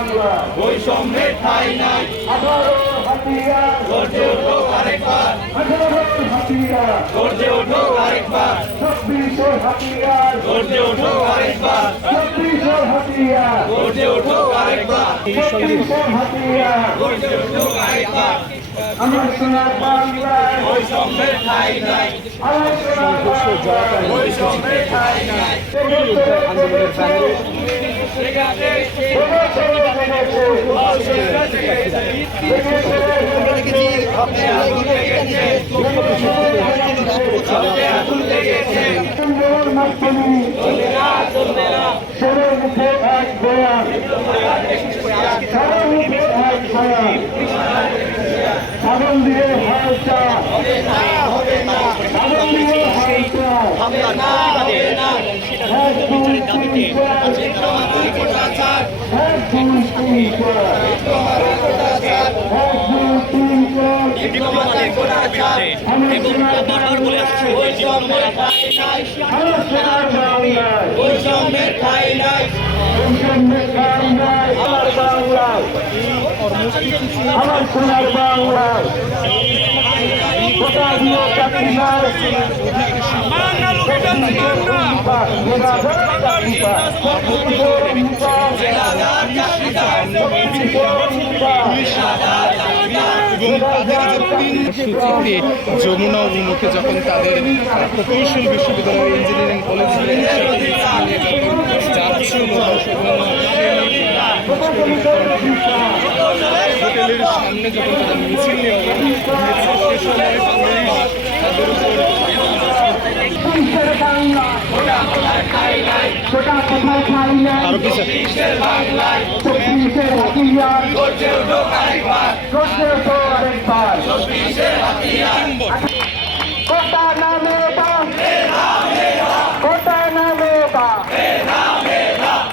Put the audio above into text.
বাংলা বৈষম্যের ঠাঁই নাই। 18 হাতিয়ার গর্জে ওঠো আরেকবার, 18 হাতিয়ার গর্জে ওঠো আরেকবার, 26 হাতিয়ার গর্জে ওঠো আরেকবার, 26 হাতিয়ার গর্জে ওঠো আরেকবার, 26 হাতিয়ার গর্জে ওঠো আরেকবার। আমার সোনার বাংলায় বৈষম্যের ঠাঁই নাই, আমার সোনার বাংলায় বৈষম্যের ঠাঁই নাই। আন্দোলনের ব্যানারে সাগল দিয়ে হালচা সাগল দিয়ে হালচা বৈষম্যের ঠাঁই নাই। আমার সোনার বাংলায় কোথা দিয়ে চাকরি নাই সূচিতে যমুনা অভিমুখে যখন তাদের প্রকৌশল বিশ্ববিদ্যালয় ইঞ্জিনিয়ারিং কলেজ যাচ্ছিল হোটেলের সামনে যখন তাদের মিছিল নেওয়া সে সময় তাদের উপর আরো কিছু